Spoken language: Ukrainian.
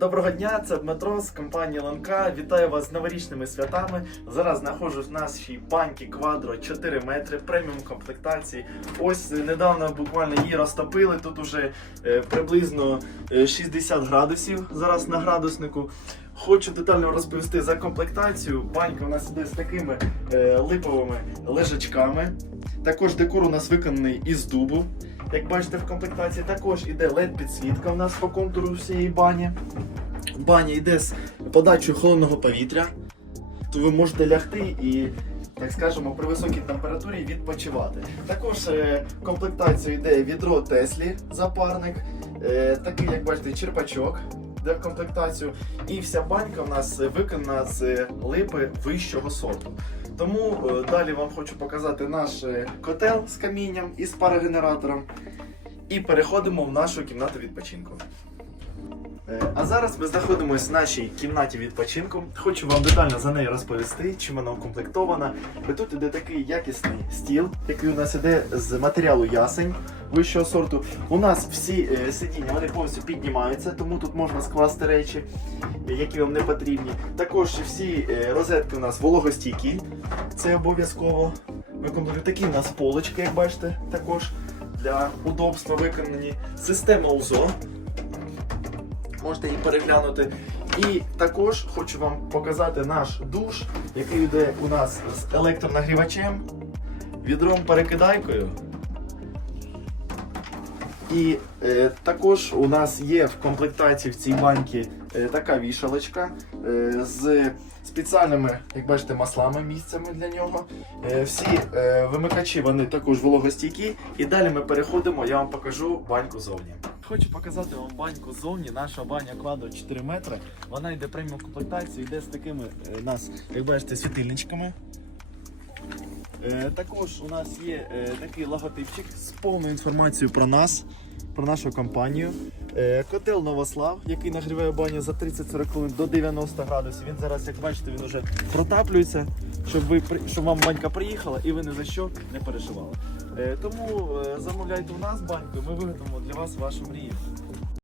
Доброго дня, це Дмитро з компанії ЛНК. Вітаю вас з новорічними святами. Зараз знаходжусь в нашій баньці Квадро 4 метри преміум комплектації. Ось е, недавно буквально її розтопили. Тут уже е, приблизно е, 60 градусів зараз на градуснику. Хочу детально розповісти за комплектацію. Банька у нас іде з такими е, липовими лежачками. Також декор у нас виконаний із дубу. Як бачите, в комплектації також іде led підсвітка у нас по контуру всієї бані. Баня йде з подачею холодного повітря. То ви можете лягти і, так скажемо, при високій температурі відпочивати. Також е, в комплектацію йде відро Теслі, запарник, е, такий, як бачите, черпачок. Де комплектацію, і вся банька у нас виконана з липи вищого сорту. Тому е, далі вам хочу показати наш е, котел з камінням і з парогенератором. І переходимо в нашу кімнату відпочинку. Е, А зараз ми знаходимося в нашій кімнаті відпочинку. Хочу вам детально за неї розповісти, чим вона укомплектована. Тут іде такий якісний стіл, який у нас іде з матеріалу ясень вищого сорту. У нас всі е, сидіння вони повністю піднімаються, тому тут можна скласти речі, які вам не потрібні. Також всі е, розетки у нас вологостійкі, це обов'язково. Такі у нас полочки, як бачите, також для удобства виконані. Система УЗО. Можете її переглянути. І також хочу вам показати наш душ, який йде у нас з електронагрівачем, відром перекидайкою. І е, також у нас є в комплектації в цій банці е, така вішалочка е, з спеціальними, як бачите, маслами місцями для нього. Е, всі е, вимикачі вони також вологостійкі. І далі ми переходимо, я вам покажу баньку зовні. Хочу показати вам баньку ззовні. Наша баня квадро 4 метри. Вона йде преміум комплектації, йде з такими е, нас, як бачите, світильничками. Е, також у нас є е, такий логотипчик з повною інформацією про нас, про нашу компанію. Е, котел Новослав, який нагріває баню за 30-40 хвилин до 90 градусів. Він зараз, як бачите, він вже протаплюється, щоб, ви, щоб вам банька приїхала і ви ні за що не переживали. Тому замовляйте у нас баньку, ми виготовимо для вас вашу мрію.